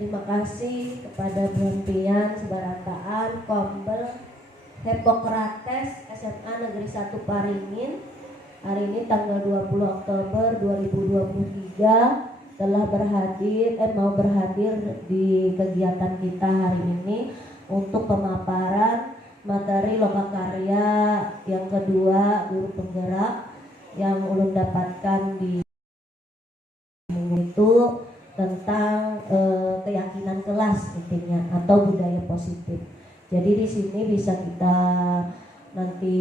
Terima kasih kepada Buan Sebarataan, Kombel, Hippokrates SMA Negeri 1 Paringin. Hari ini tanggal 20 Oktober 2023 telah mau berhadir di kegiatan kita hari ini untuk pemaparan materi lokakarya yang kedua guru penggerak yang ulun dapatkan di itu tentang keyakinan kelas intinya atau budaya positif. Jadi di sini bisa kita nanti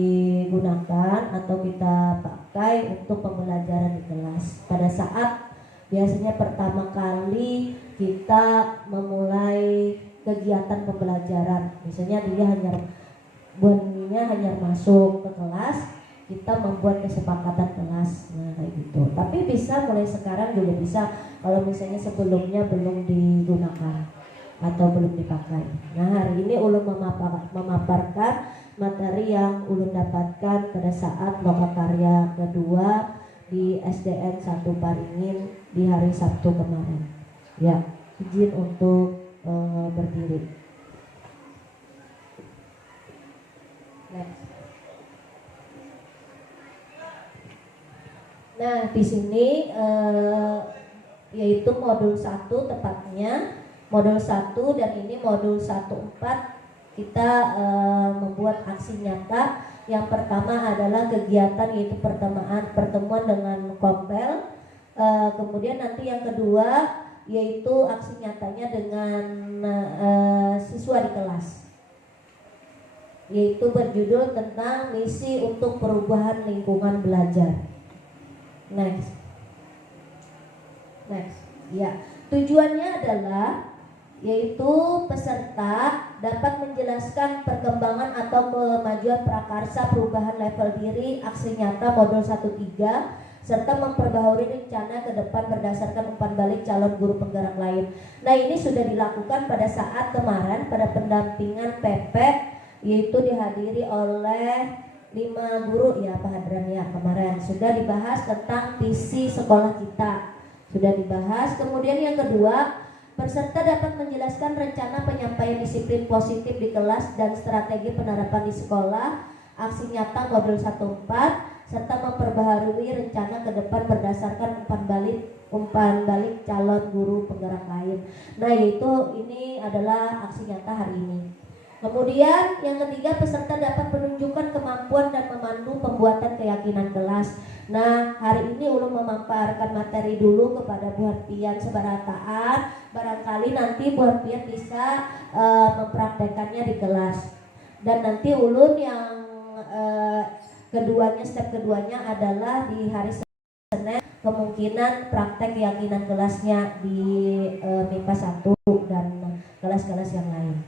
gunakan atau kita pakai untuk pembelajaran di kelas. Pada saat biasanya pertama kali kita memulai kegiatan pembelajaran, misalnya dia hanya masuk ke kelas, kita membuat kesepakatan kelas, nah kayak gitu. Tapi bisa mulai sekarang juga bisa kalau misalnya sebelumnya belum digunakan atau belum dipakai. Nah hari ini ulun memaparkan materi yang ulun dapatkan pada saat lokakarya kedua di SDN 1 Paringin di hari Sabtu kemarin. Ya, izin untuk berdiri. Next. Nah, di sini yaitu modul 1 tepatnya, modul 1 dan ini modul 1.4 kita membuat aksi nyata. Yang pertama adalah kegiatan yaitu pertemuan dengan Kompel. Kemudian nanti yang kedua yaitu aksi nyatanya dengan siswa di kelas, yaitu berjudul tentang misi untuk perubahan lingkungan belajar. Next. Ya, tujuannya adalah yaitu peserta dapat menjelaskan perkembangan atau kemajuan prakarsa perubahan level diri aksi nyata modul 1.3 serta memperbaharui rencana ke depan berdasarkan umpan balik calon guru penggerak lain. Nah, ini sudah dilakukan pada saat kemarin pada pendampingan PP, yaitu dihadiri oleh 5 guru ya Pak Hadran ya. Kemarin sudah dibahas tentang visi sekolah kita, sudah dibahas. Kemudian yang kedua, peserta dapat menjelaskan rencana penyampaian disiplin positif di kelas dan strategi penerapan di sekolah aksi nyata modul 1.4 serta memperbaharui rencana ke depan berdasarkan umpan balik calon guru penggerak lain. Nah, yaitu ini adalah aksi nyata hari ini. Kemudian yang ketiga, peserta dapat menunjukkan kemampuan dan memandu pembuatan keyakinan kelas. Nah, hari ini ulun memaparkan materi dulu kepada Bu Harpian Sebarataan. Barangkali nanti Bu Harpian bisa mempraktekannya di kelas. Dan nanti ulun yang step keduanya adalah di hari Senin, kemungkinan praktek keyakinan kelasnya di MIPA 1 dan kelas-kelas yang lain.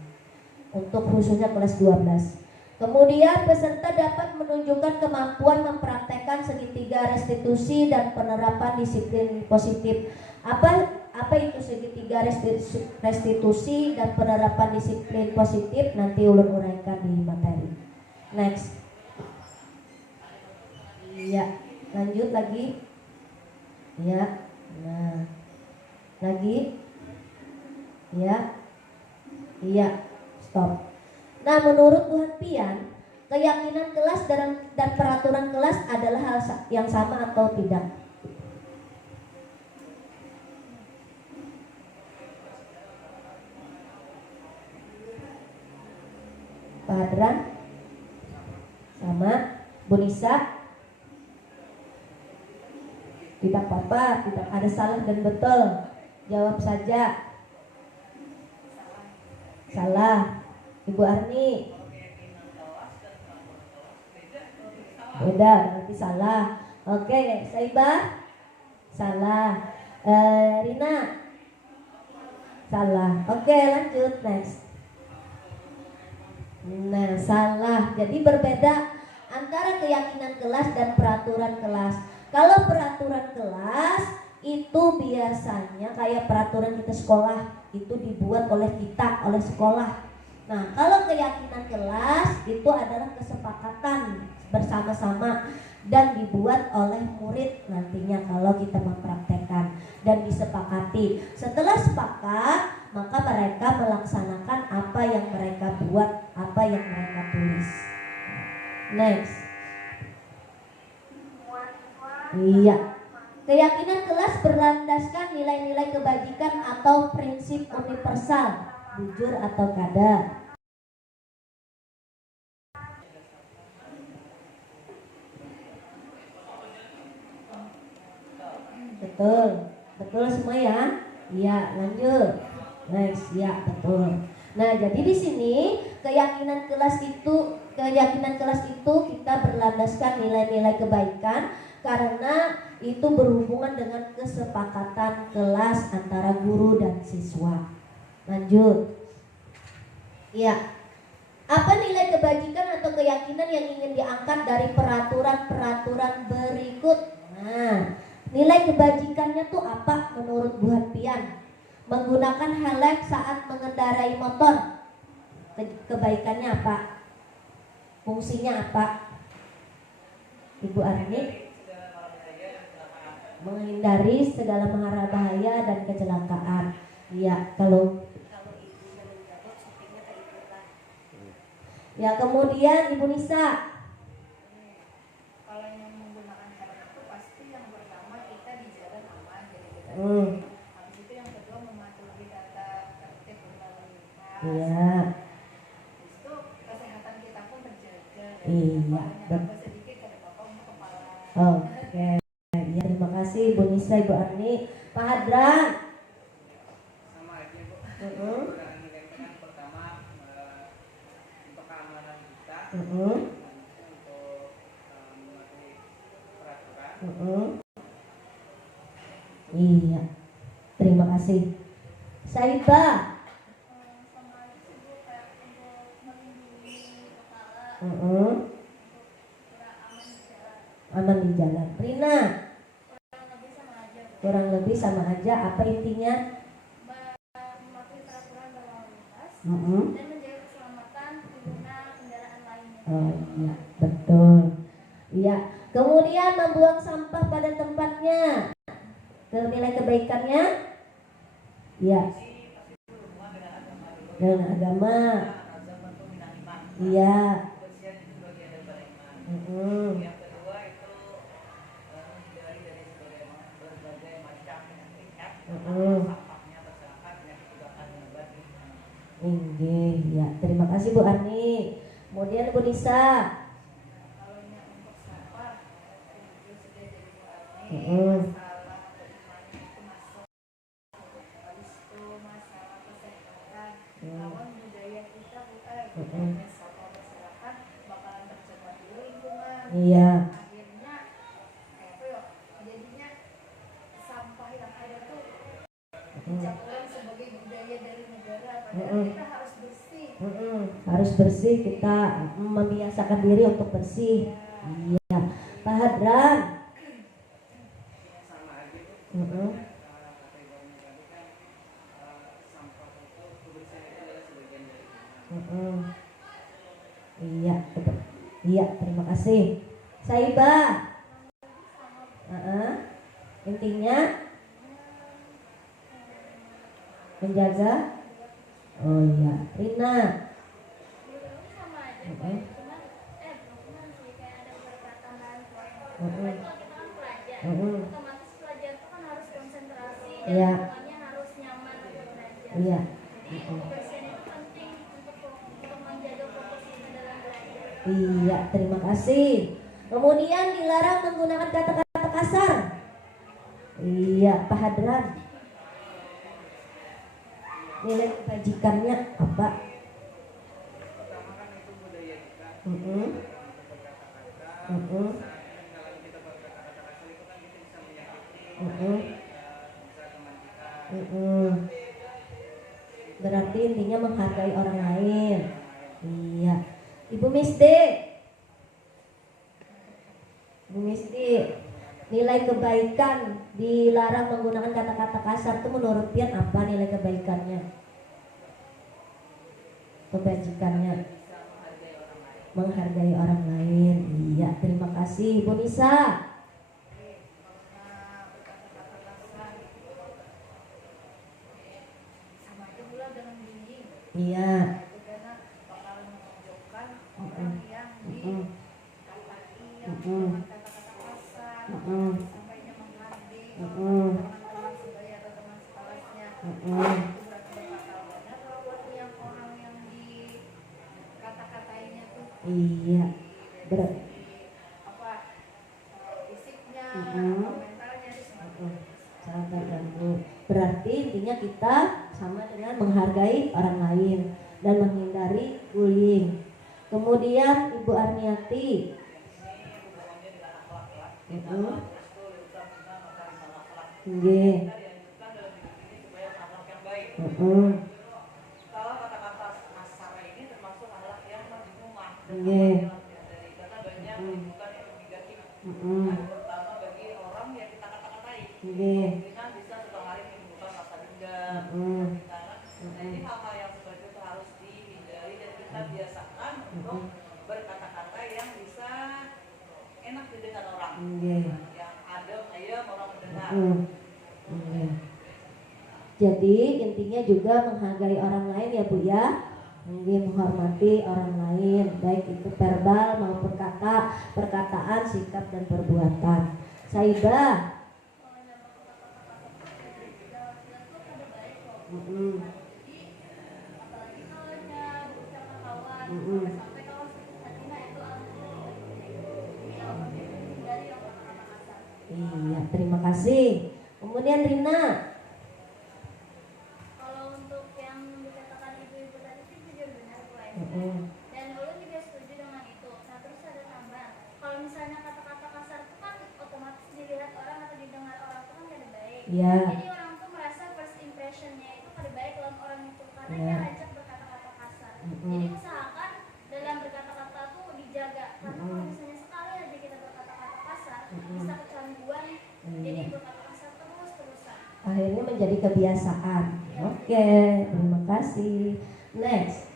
Untuk khususnya kelas 12. Kemudian peserta dapat menunjukkan kemampuan mempraktekkan segitiga restitusi dan penerapan disiplin positif. Apa itu segitiga restitusi dan penerapan disiplin positif? Nanti ulun uraikan di materi. Next. Iya, lanjut lagi. Ya. Nah. Lagi. Ya. Iya. Stop. Nah, menurut Bu Harpian, keyakinan kelas dan peraturan kelas adalah hal yang sama atau tidak? Pak Hadran? Sama? Bu Nisa? Tidak apa-apa, tidak ada salah dan betul. Jawab saja. Salah. Ibu Arni? Beda, berarti salah. Oke, Saibah? Salah. Rina? Salah. Oke, lanjut, next. Nah, salah. Jadi berbeda antara keyakinan kelas dan peraturan kelas. Kalau peraturan kelas itu biasanya kayak peraturan kita sekolah, itu dibuat oleh kita, oleh sekolah. Nah, kalau keyakinan kelas itu adalah kesepakatan bersama-sama dan dibuat oleh murid nantinya kalau kita mempraktekkan dan disepakati. Setelah sepakat, maka melaksanakan apa yang mereka buat, apa yang mereka tulis. Next. Iya. Keyakinan kelas berlandaskan nilai-nilai kebajikan atau prinsip universal, jujur atau kada. Betul semua ya? Iya, lanjut. Next, ya betul. Nah, jadi di sini keyakinan kelas itu kita berlandaskan nilai-nilai kebaikan karena itu berhubungan dengan kesepakatan kelas antara guru dan siswa. Lanjut. Ya. Apa nilai kebajikan atau keyakinan yang ingin diangkat dari peraturan-peraturan berikut? Nah, nilai kebajikannya tuh apa menurut Bu Hapian? Menggunakan helm saat mengendarai motor. Kebaikannya apa? Fungsinya apa? Ibu Arni? Menghindari segala mara bahaya dan kecelakaan. Iya, kalau ya, kemudian Ibu Nisa. Kalau yang menggunakan helm itu pasti yang pertama kita di jalan aman, jadi kita habis itu yang kedua mematuhi tata tertib berlalu lintas. Iya. Habis itu kesehatan kita pun terjaga. Iya. Kalau sedikit ada bapak untuk kepala. Oke. Ya, terima kasih Ibu Nisa, Ibu Arni. Pak Hadran. Sama aja Bu. Yang pertama untuk keamanan kita, untuk mematuhi peraturan. Iya. Terima kasih. Saiba. Sama aja sih Bu, kayak untuk melindungi kepala, aman di jalan. Aman di jalan. Rina. Kurang lebih sama aja. Apa intinya? Mematuhi peraturan berlalu lintas Dan menjaga keselamatan pengguna kendaraan lainnya. Oh iya, betul. Iya. Kemudian membuang sampah pada tempatnya. Nilai kebaikannya? Iya. Dengan agama. Iya. Yang kedua itu menghindari dari berbagai macam penyakit, sampahnya masyarakat yang juga akan mengobati. Ya, terima kasih Bu Arni. Kemudian Bu Nisa. Kalau yang untuk sampah itu sudah jadi Bu Arni, masalah beriman itu masuk. Habis itu masalah kesehatan, lawan budaya kita soal masyarakat bakalan tercemar dulu lingkungan. Iya. Akhirnya apa ya? Jadinya sampah yang ada tuh dicapkan sebagai budaya dari negara, padahal kita harus bersih. Harus bersih, kita membiasakan diri untuk bersih. Iya. Pak Hadran. Sama aja Bu. Sampah itu kebersihan itu adalah sebagian dari iman. Iya, betul. Iya, terima kasih. Saiba. Intinya menjaga. Oh iya. Rina. Sama aja, cuman bukan sih, kayak ada beberapa tambahan poin. Kalau kita kan pelajar, otomatis pelajar itu kan harus konsentrasi dan lingkungannya harus nyaman untuk belajar. Iya. Jadi kebersihan itu penting untuk menjaga fokus kita dalam belajar. Iya, terima kasih. Kemudian dilarang menggunakan kata-kata kasar. Iya, Pak Hadran. Nilai kebajikannya apa? Pertama kan itu budaya kita. Mm-mm. Kalau kita berkata-kata kasar itu kan kita bisa menyakiti, bisa teman kita. Berarti intinya menghargai orang lain. Iya. Ibu Misdi. Nilai kebaikan dilarang menggunakan kata-kata kasar itu menurut Pian apa nilai kebaikannya? Kebajikannya menghargai orang lain. Iya, terima kasih Ibu Nisa. Sama aja pula dengan bullying. Iya. Itu karena bakal menunjukkan orang yang dikatakan yang dengan kata-kata kasar, sampainya menghardik teman-teman sebaya atau teman sekelasnya. Itu berarti bakal banyak lawan yang orang yang dikata-katainya tuh Iya. dari segi apa fisiknya atau mentalnya itu semakin Sangat terganggu. Berarti intinya kita sama dengan menghargai orang lain dan menghindari bullying. Kemudian Ibu Arniati. Nggih. Kalau kata-kata kasar ini termasuk akhlak yang mazmumah Nggih. karena banyak bukan yang negatif. Terutama bagi orang yang kita kata-katai. Nggih. Kemungkinan bisa suatu hari menimbulkan rasa dendam, kemungkinan. Nah, ini hal-hal yang seperti itu harus dihindari dan kita biasakan untuk berkata-kata yang bisa enak didengar orang. Nggih. Yang adem, ayem orang mendengar. Nggih. Jadi intinya juga menghargai orang lain ya Bu ya. Nggih, menghormati orang lain baik itu verbal maupun perkataan, sikap dan perbuatan. Saibah. apalagi kalau dia berusaha kawan sampai kalau sakit hatinya itu dari yang kata-kata kasar. Iya, terima kasih. Kemudian Rina. Kalau untuk yang dikatakan ibu-ibu tadi itu jujur benar Bu Aini. Dan ulun juga setuju dengan itu. Nah terus ada tambahan, kalau misalnya kata-kata kasar itu kan otomatis dilihat orang atau didengar orang itu kan kada baik. Iya. Jadi orang tuh merasa first impressionnya itu kada baik lawan orang itu karena dia ajak berkata-kata kasar. Jadi usahakan dalam berkata-kata tuh dijaga karena kalau misalnya sekali aja kita berkata-kata kasar bisa kecanduan. Jadi berkata kasar terus-terusan. Akhirnya menjadi kebiasaan. Oke, terima kasih. Next.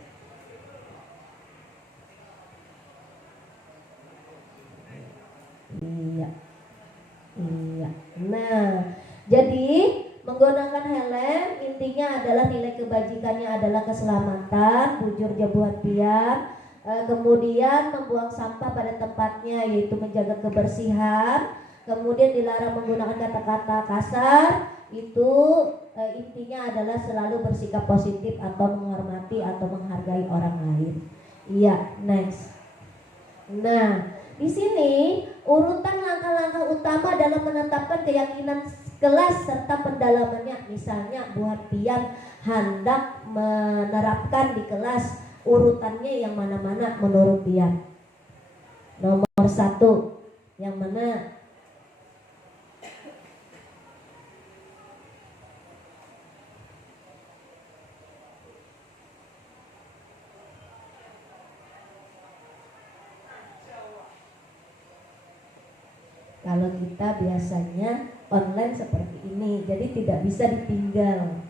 Iya. Iya. Nah, jadi menggunakan helm intinya adalah nilai kebajikannya adalah keselamatan, bujur jabuhan pian, kemudian membuang sampah pada tempatnya yaitu menjaga kebersihan, kemudian dilarang menggunakan kata-kata kasar, itu intinya adalah selalu bersikap positif atau menghormati atau menghargai orang lain. Iya, next. Nah, di sini urutan langkah-langkah utama dalam menetapkan keyakinan kelas serta pendalamannya. Misalnya buat pian hendak menerapkan di kelas, urutannya yang mana-mana menurut pian. Nomor 1 yang mana? Kalau kita biasanya online seperti ini, jadi tidak bisa ditinggal.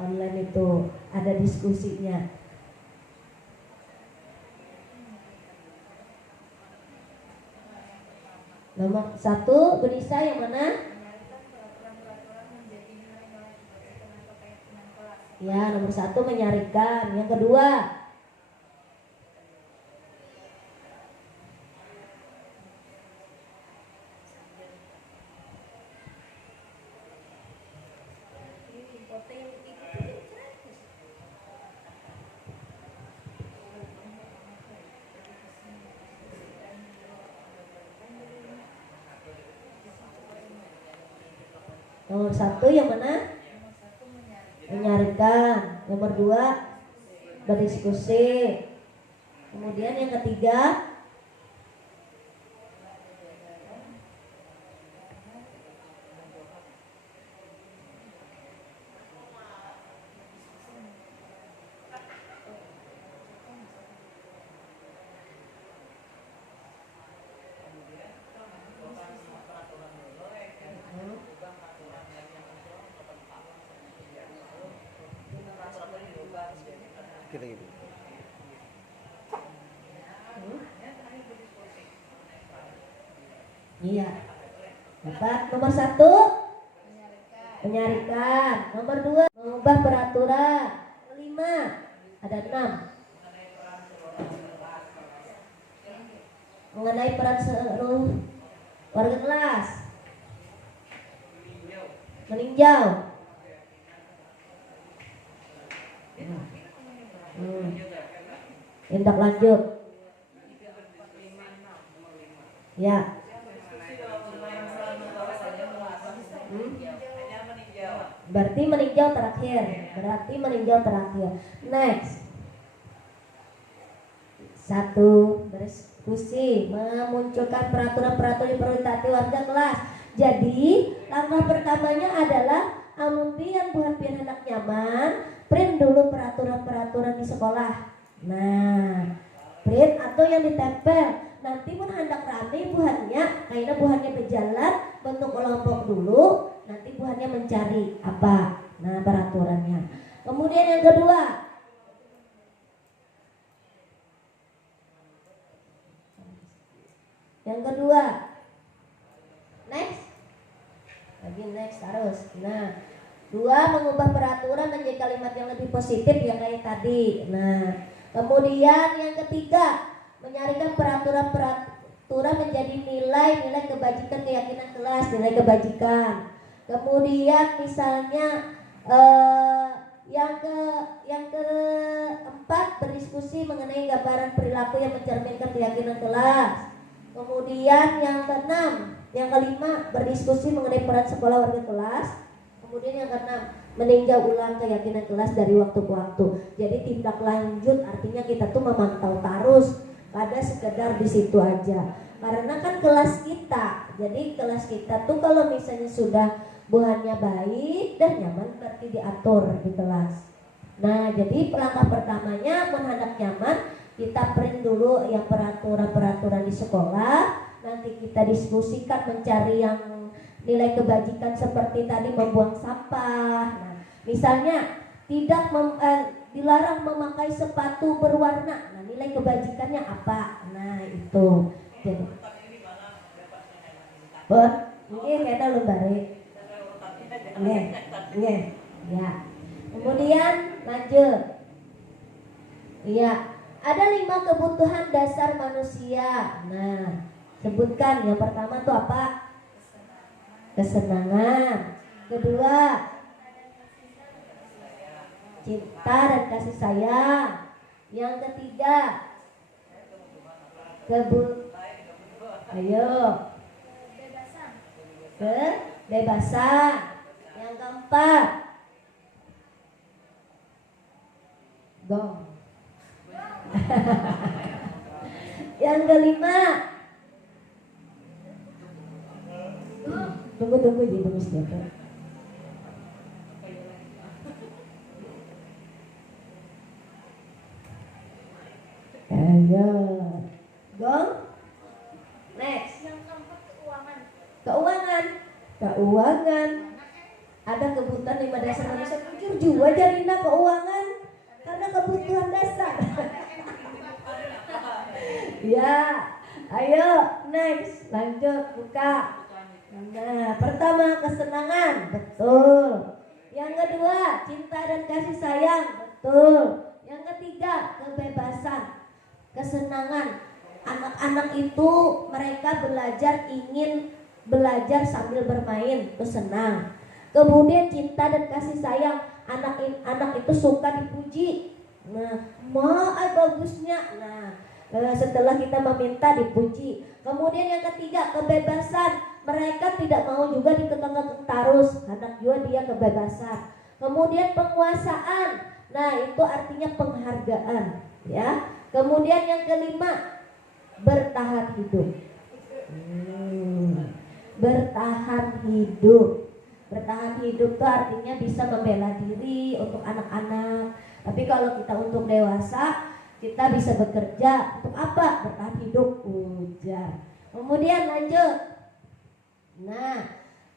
Online itu ada diskusinya. Nomor 1 Benisa yang mana? Menyarankan peraturan-peraturan menjadi nilai-nilai kebajikan atau keyakinan kelas. Ya, nomor 1 menyarikan. Yang kedua, nomor 1 yang mana? Menyarikan. Nomor 2 berdiskusi. Kemudian yang ketiga, iya. Dapat nomor 1 menyarikan. Nomor 2 mengubah peraturan. 5 Ada 6. Mengenai peran seluruh warga kelas. Meninjau. Tindak lanjut. Ya. Berarti meninjau terakhir. Next. 1. Berdiskusi, memunculkan peraturan-peraturan yang perlu ditaati warga kelas. Jadi langkah pertamanya adalah amun pian buhan pian hendak nyaman, print dulu peraturan-peraturan di sekolah. Nah, print atau yang ditempel. Nanti pun hendak rame buhannya, kayaknya buhannya berjalan, bentuk kelompok dulu. Nanti buhannya mencari apa? Nah, peraturannya. Kemudian yang kedua, next harus. Nah, 2, mengubah peraturan menjadi kalimat yang lebih positif ya kayak tadi. Nah, kemudian yang ketiga, menyarikan peraturan menjadi nilai kebajikan keyakinan kelas, nilai kebajikan. Kemudian misalnya yang keempat, berdiskusi mengenai gambaran perilaku yang mencerminkan keyakinan kelas. Kemudian yang kelima, berdiskusi mengenai peran sekolah warga kelas. Kemudian yang keenam, meninjau ulang keyakinan kelas dari waktu ke waktu. Jadi tindak lanjut artinya kita tuh memantau terus, pada sekedar di situ aja. Karena kan kelas kita, jadi kelas kita tuh kalau misalnya sudah buhannya baik dan nyaman berarti diatur di kelas. Nah, jadi langkah pertamanya menghadap nyaman, kita print dulu yang peraturan-peraturan di sekolah. Nanti kita diskusikan mencari yang nilai kebajikan seperti tadi membuang sampah. Nah, misalnya dilarang memakai sepatu berwarna. Nah, nilai kebajikannya apa? Nah, itu. Jadi, ini kena lembari. Ya. Kemudian lanjut. Iya, ada 5 kebutuhan dasar manusia. Nah, sebutkan. Yang pertama tuh apa? Kesenangan. Kedua, cinta dan kasih sayang. Yang ketiga, kebebasan. Yang keempat, gong. Yang kelima, tunggu jadi siapa? Ayo, gong. Next. Yang keempat, Keuangan. Ada kebutuhan 5 dasar manusia. Jujur juga Jarina keuangan karena kebutuhan dasar. Ya, ayo next, lanjut buka. Nah, pertama kesenangan, betul. Yang kedua, cinta dan kasih sayang, betul. Yang ketiga, kebebasan, kesenangan. Anak-anak itu mereka ingin belajar sambil bermain, itu senang. Kemudian cinta dan kasih sayang, anak itu suka dipuji. Nah, bagusnya. Nah, setelah kita meminta dipuji. Kemudian yang ketiga, kebebasan. Mereka tidak mau juga dikekang-kekang terus. Anak juga dia kebebasan. Kemudian penguasaan. Nah, itu artinya penghargaan, ya. Kemudian yang kelima, bertahan hidup. Bertahan hidup itu artinya bisa membela diri untuk anak-anak. Tapi kalau kita untuk dewasa, kita bisa bekerja untuk apa? Bertahan hidup, ujar. Kemudian lanjut. Nah,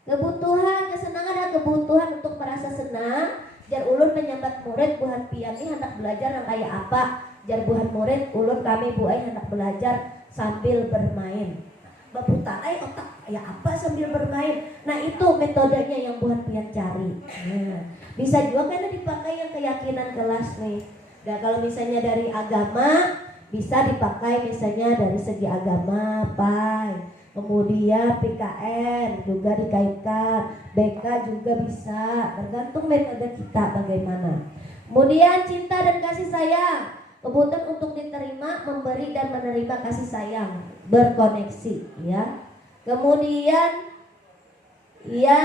kebutuhan kesenangan dan kebutuhan untuk merasa senang. Jar ulun menyambat murid buhan piani hendak belajar yang kayak apa? Jar buhan murid ulun kami buai hendak belajar sambil bermain. Berputar otak ya apa sambil bermain. Nah, itu metodenya yang buhan pian cari. Nah, bisa juga karena dipakai yang keyakinan kelas nih. Dan kalau misalnya dari agama bisa dipakai misalnya dari segi agama, PAI. Kemudian PKN juga dikaitkan, BK juga bisa, tergantung metode kita bagaimana. Kemudian cinta dan kasih sayang, kebutuhan untuk diterima, memberi dan menerima kasih sayang, berkoneksi ya. Kemudian ya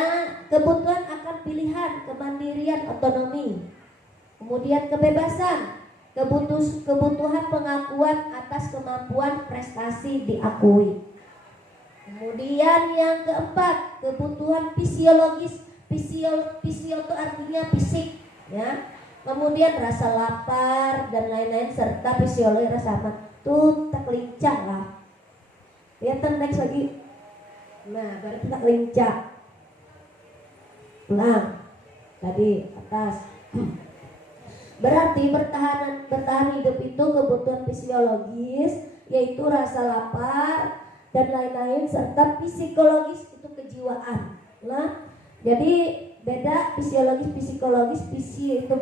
kebutuhan akan pilihan, kemandirian, otonomi. Kemudian kebebasan, kebutuhan pengakuan atas kemampuan prestasi diakui. Kemudian yang keempat, kebutuhan fisiologis. Fisio itu artinya fisik ya. Kemudian rasa lapar dan lain-lain serta fisiologi rasa aman. Tuh tak lincah lah. Lihat next lagi. Nah, berarti tak lincah. Ulang. Tadi atas. Berarti bertahan hidup itu kebutuhan fisiologis, yaitu rasa lapar dan lain-lain serta psikologis itu kejiwaan. Nah, jadi beda fisiologis psikologis. Fisio itu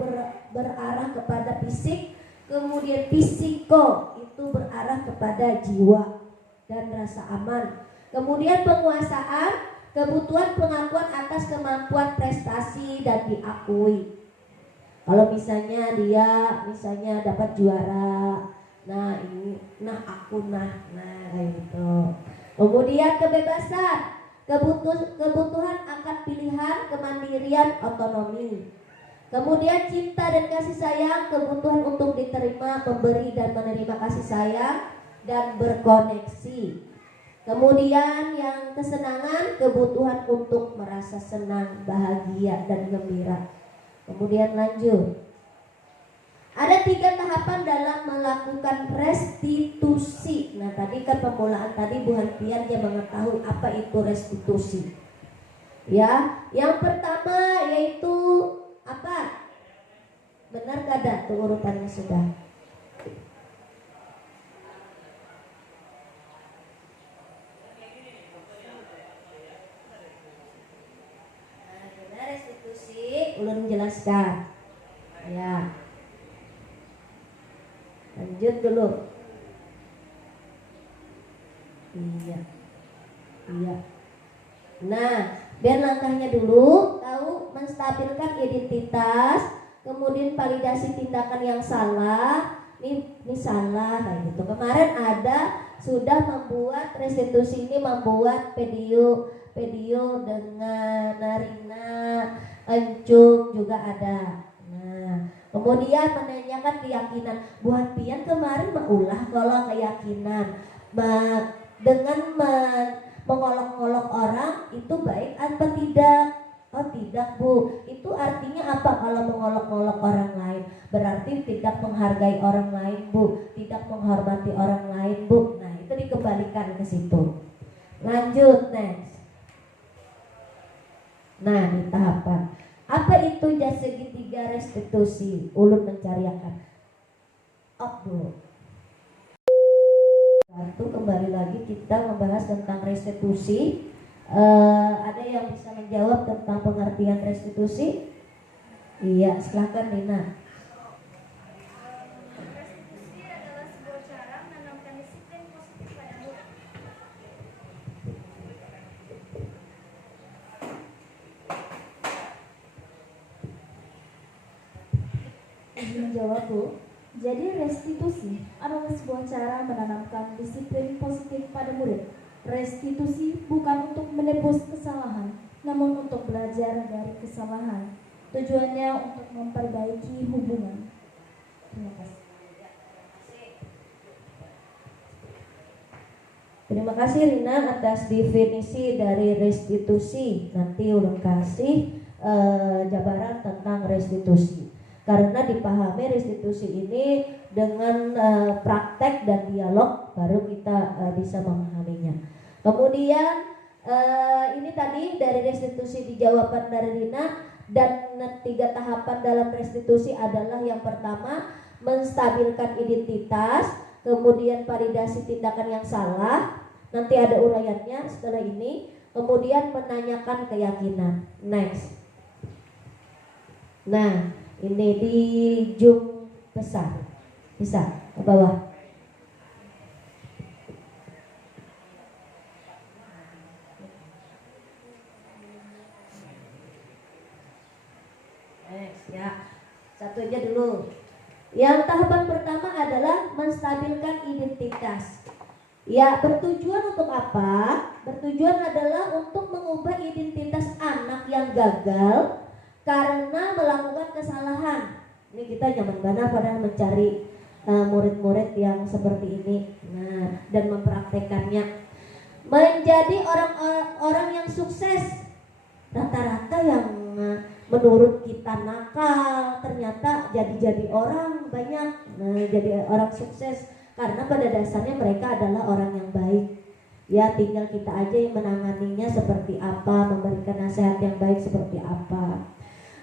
berarah kepada fisik, kemudian psiko itu berarah kepada jiwa dan rasa aman. Kemudian penguasaan, kebutuhan pengakuan atas kemampuan prestasi dan diakui. Kalau misalnya dia dapat juara, nah ini, nah aku nah kayak gitu. Kemudian kebebasan, kebutuhan akan pilihan, kemandirian, otonomi. Kemudian cinta dan kasih sayang, kebutuhan untuk diterima, memberi dan menerima kasih sayang dan berkoneksi. Kemudian yang kesenangan, kebutuhan untuk merasa senang, bahagia dan gembira. Kemudian lanjut. Ada 3 tahapan dalam melakukan restitusi. Nah tadi kan pemulaan tadi Bu Hantian dia mengetahui apa itu restitusi. Ya, yang pertama yaitu apa? Benar kada tuh urutannya sudah? Ulun menjelaskan ya, lanjut dulu. Iya. Nah, biar langkahnya dulu tahu menstabilkan identitas, kemudian validasi tindakan yang salah. Ini salah kayak gitu. Kemarin ada sudah membuat restitusi ini, membuat video dengan Narina Encung juga ada. Nah, kemudian menanyakan keyakinan. Buat pian kemarin mengulah kalau keyakinan dengan mengolok-olok orang itu baik apa tidak? Oh tidak Bu, itu artinya apa kalau mengolok-olok orang lain? Berarti tidak menghargai orang lain Bu, tidak menghormati orang lain Bu. Nah itu dikembalikan ke situ. Lanjut next. Nah di tahapan apa itu segitiga restitusi? Ulun mencariakan. Bu. Lalu kembali lagi kita membahas tentang restitusi. Ada yang bisa menjawab tentang pengertian restitusi? Iya, silakan Nina. Restitusi adalah sebuah cara menanamkan disiplin positif pada murid. Menjawab Bu. Jadi restitusi adalah sebuah cara menanamkan disiplin positif pada murid. Restitusi bukan untuk menebus kesalahan, namun untuk belajar dari kesalahan. Tujuannya untuk memperbaiki hubungan. Terima kasih. Terima kasih Rina atas definisi dari restitusi. Nanti ulun kasih jabaran tentang restitusi. Karena dipahami restitusi ini dengan praktek dan dialog baru kita bisa memahaminya. Kemudian ini tadi dari restitusi di jawaban dari Rina. Dan 3 tahapan dalam restitusi adalah yang pertama menstabilkan identitas, kemudian validasi tindakan yang salah, nanti ada uraiannya setelah ini, kemudian menanyakan keyakinan. Next. Nah ini di besar. Bisa ke bawah. Ya, satu aja dulu. Yang tahapan pertama adalah menstabilkan identitas. Ya, bertujuan untuk apa? Bertujuan adalah untuk mengubah identitas anak yang gagal karena melakukan kesalahan. Ini kita zaman mana pada mencari murid-murid yang seperti ini. Nah, dan mempraktekannya. Menjadi orang yang sukses. Rata-rata yang menurut kita nakal ternyata jadi orang banyak. Nah, jadi orang sukses karena pada dasarnya mereka adalah orang yang baik. Ya, tinggal kita aja yang menanganinya seperti apa, memberikan nasihat yang baik seperti apa.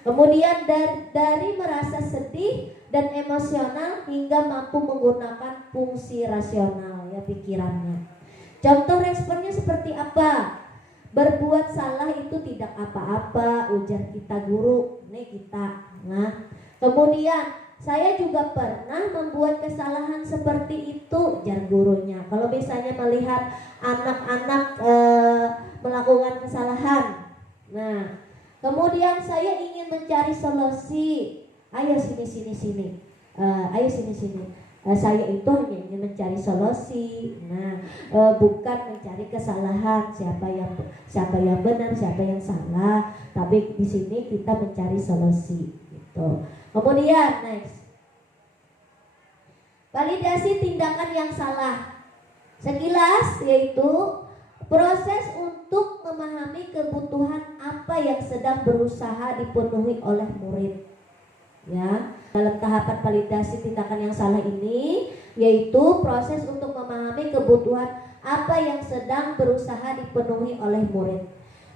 Kemudian dari merasa sedih dan emosional hingga mampu menggunakan fungsi rasional, ya, pikirannya. Contoh responnya seperti apa? Berbuat salah itu tidak apa-apa, ujar kita guru. Nih kita. Nah, kemudian saya juga pernah membuat kesalahan seperti itu, ujar gurunya. Kalau misalnya melihat anak-anak melakukan kesalahan. Nah, kemudian saya ingin mencari solusi. Ayo sini. Ayo sini. Saya itu hanya ingin mencari solusi. Nah, bukan mencari kesalahan. Siapa yang benar, siapa yang salah. Tapi di sini kita mencari solusi. Gitu. Kemudian next. Validasi tindakan yang salah. Sekilas yaitu proses untuk memahami kebutuhan apa yang sedang berusaha dipenuhi oleh murid. Ya, dalam tahapan validasi tindakan yang salah ini yaitu proses untuk memahami kebutuhan apa yang sedang berusaha dipenuhi oleh murid.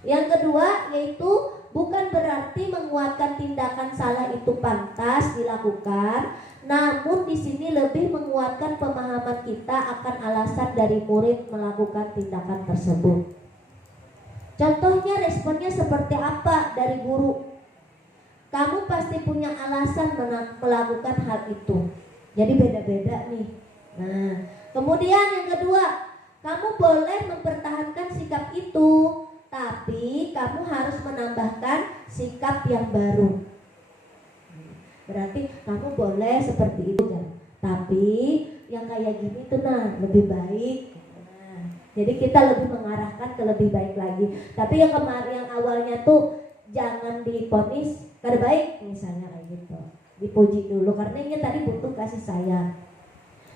Yang kedua yaitu bukan berarti menguatkan tindakan salah itu pantas dilakukan, namun di sini lebih menguatkan pemahaman kita akan alasan dari murid melakukan tindakan tersebut. Contohnya responnya seperti apa dari guru? Kamu pasti punya alasan melakukan hal itu. Jadi beda-beda nih. Nah, kemudian yang kedua, kamu boleh mempertahankan sikap itu, tapi kamu harus menambahkan sikap yang baru. Berarti kamu boleh seperti itu kan? Tapi yang kayak gini tuh lebih baik. Nah, jadi kita lebih mengarahkan ke lebih baik lagi. Tapi yang kemarin yang awalnya tuh jangan diponis kada baik misalnya kayak gitu, dipuji dulu karena ini tadi butuh kasih sayang.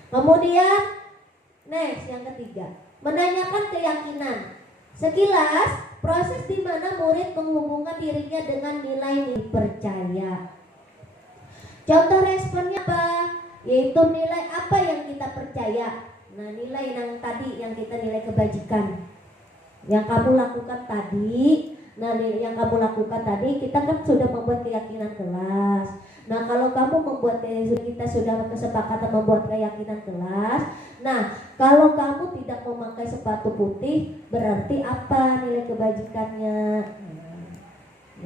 Kemudian next yang ketiga, menanyakan keyakinan. Sekilas proses di mana murid menghubungkan dirinya dengan nilai dipercaya. Contoh responnya apa? Yaitu nilai apa yang kita percaya. Nah, nilai yang tadi yang kita nilai kebajikan yang kamu lakukan tadi. Nah, yang kamu lakukan tadi, kita kan sudah membuat keyakinan kelas. Nah, kalau kamu kita sudah kesepakatan membuat keyakinan kelas. Nah, kalau kamu tidak memakai sepatu putih, berarti apa nilai kebajikannya?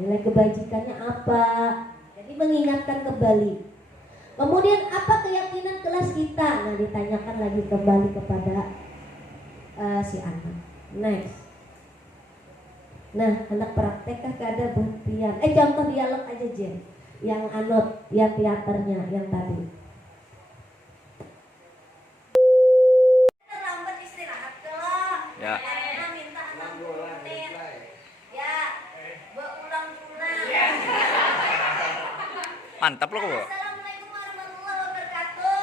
Nilai kebajikannya apa? Jadi mengingatkan kembali. Kemudian apa keyakinan kelas kita? Nah, ditanyakan lagi kembali kepada si anak. Next. Nah, anak praktek kah ada buktian. Contoh dialog aja Jen. Yang anot, yang teaternya, yang tadi. Terlambat istirahat kok. Ya. Minta 60 menit. Ya, berulang. Mantap loh kok. Assalamualaikum warahmatullahi wabarakatuh.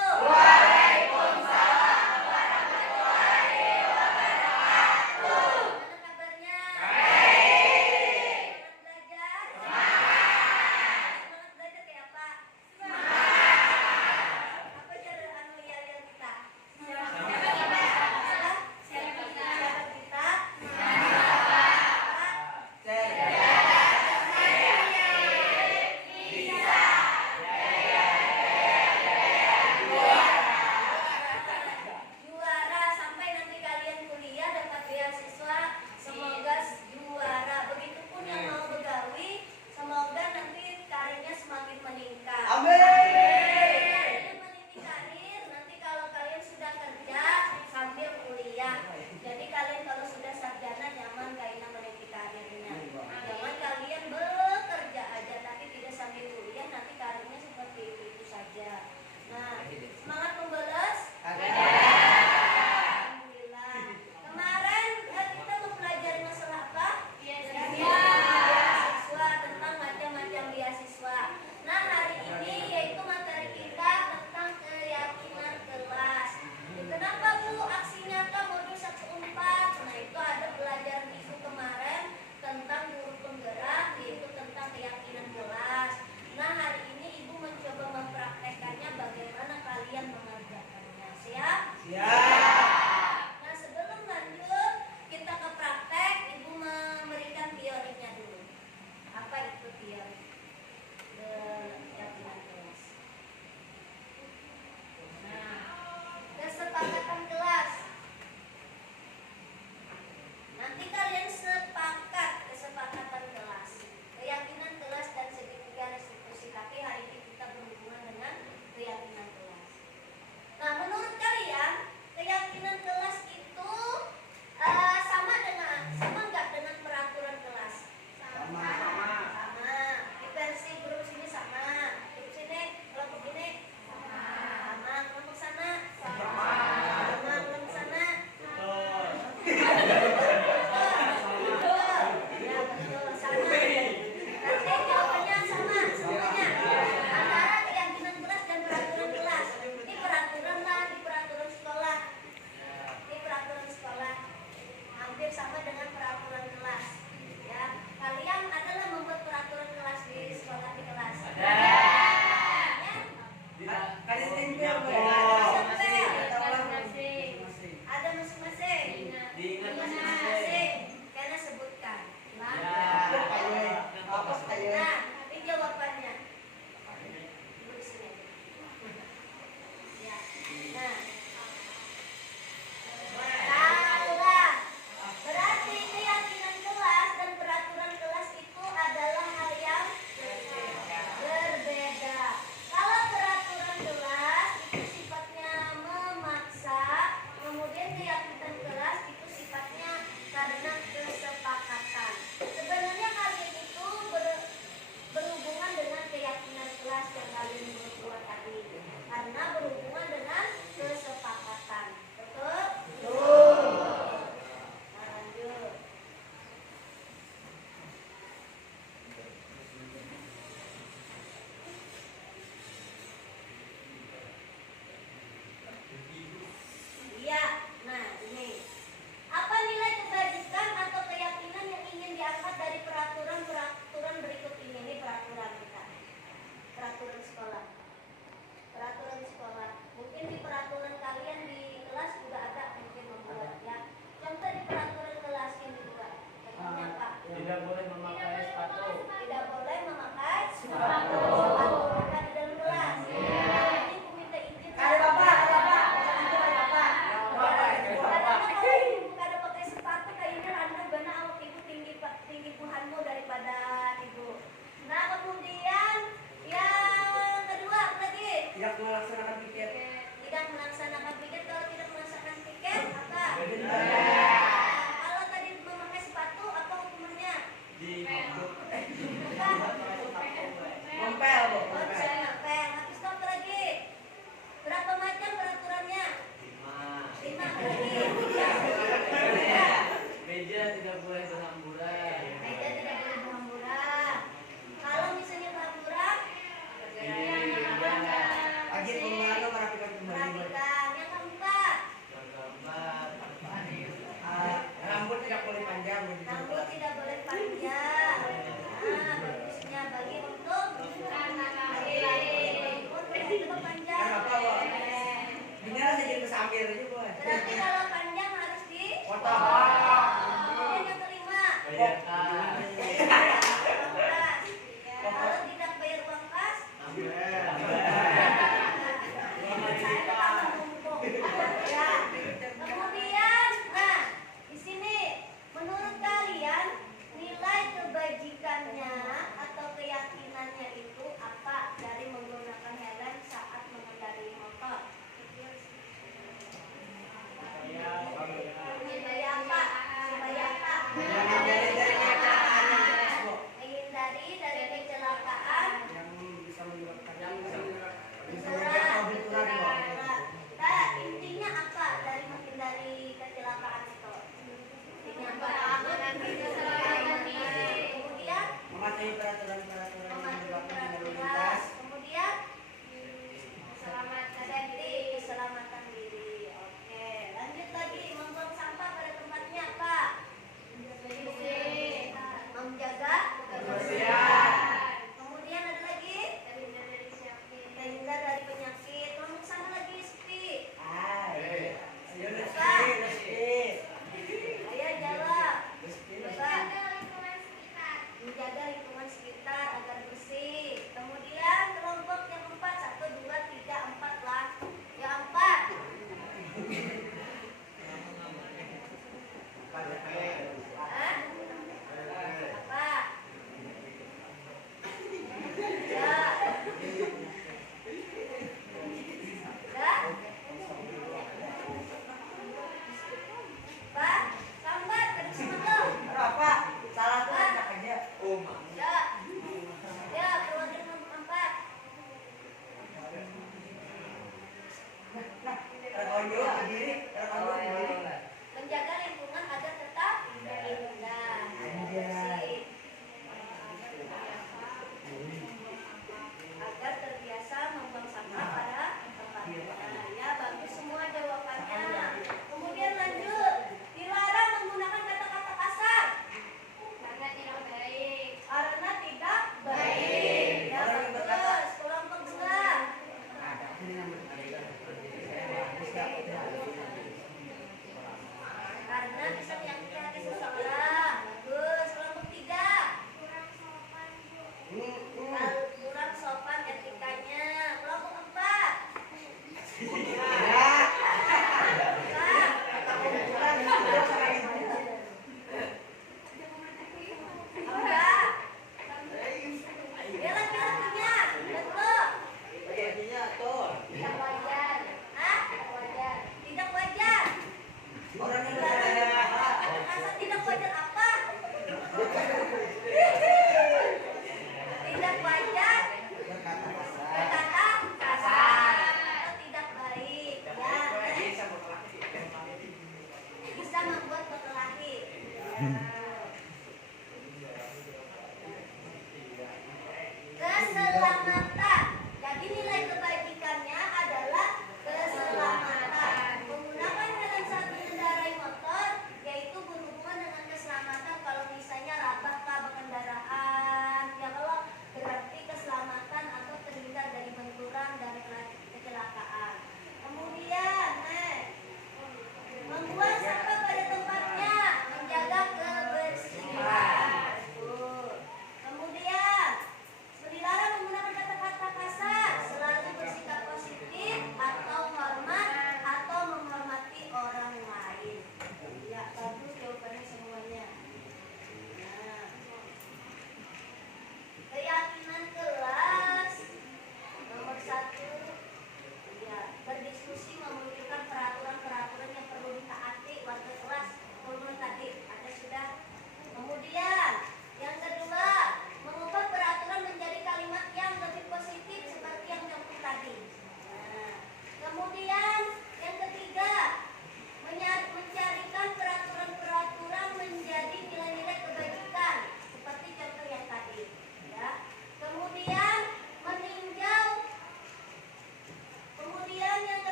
melaksanakan piket. Tidak melaksanakan piket. Kalau tidak melaksanakan piket apa? Kalau tadi memakai sepatu apa hukumannya? Ngempel, Bu. Oh, saya ngepel. Habis itu apa lagi? Berapa macam peraturannya? 5 lagi. Meja tidak boleh berhamburan. Meja tidak boleh berhamburan. Kalau misalnya berhamburan, Lagi pengelola merapikan kembali. merapikan. Yang keempat, Tergambar. Rambut tidak boleh panjang begitu. rambut tidak boleh panjang. Nah, bagusnya bagi untuk laki-laki. Untuk itu panjang. Kenapa, Bu? Ini harus jadi kesamir aja, Bu. Berarti kalau panjang harus di Potong. Kemudian yang kelima, Bayarkan. kalau tidak bayar uang kas, ya. Kemudian, nah di sini menurut kalian nilai kebajikannya atau keyakinannya itu apa dari menggunakan helm saat mengendarai motor? Supaya apa? Supaya apa? Menghindari dari kecelakaan yang jelas, Bu. Menghindari dari kecelakaan. Yang bisa menyebabkan Benturan. benturan, Bu. Nah, intinya apa dari menghindari kecelakaan itu? Intinya apa? Kemudian Mematuhi peraturan-peraturan yang mematuhi menyebabkan lalu peraturan. lintas. Kemudian safety, keselamatan diri. Oke, lanjut lagi membuang sampah pada tempatnya apa? Menjaga kebersihan. Kemudian ada lagi terhindar dari penyakit. Kelompok sama lagi sepi. Ayo rezeki. Ayo jawab. Rezeki. Coba. Menjaga lingkungan sekitar agar bersih. Kemudian kelompok yang keempat 1, 2, 3, 4 lah. Yang empat. Hah? Apa? Ya. Ya. Pak, sambat, tadi semua tuh. Apa? Salah tuh enak aja. Ya. Ya, keluarin nomor 4. Rekam dulu berdiri. Rekam dulu berdiri. Menjaga lingkungan agar tetap indah. Bersih. Agar terbiasa membuang sampah pada tempatnya. Ya, bagus semua jawabannya. Kemudian lanjut. Dilarang menggunakan kata-kata kasar. Karena tidak baik. Karena tidak baik. Ya, bagus. Kelompok 2. Karena bisa menyakiti hati seseorang. Bagus. Kelompok 3. Kurang sopan etikanya. Kelompok 4. Dia laki-lakinya, betul. Tidak wajar. Hah? Tidak wajar. Orang yang Rasa tidak wajar apa? Tidak wajar berkata kasar atau tidak baik. Ya, bisa membuat berkelahi. Keselamatan. Jadi nilai kebajikannya adalah keselamatan. Menggunakan helm saat mengendarai motor yaitu berhubungan dengan keselamatan. Kalau misalnya rabah kendaraan, ya kalau berarti keselamatan atau terhindar dari benturan dan kecelakaan. Kemudian, membuang sampah pada tempatnya, menjaga kebersihan.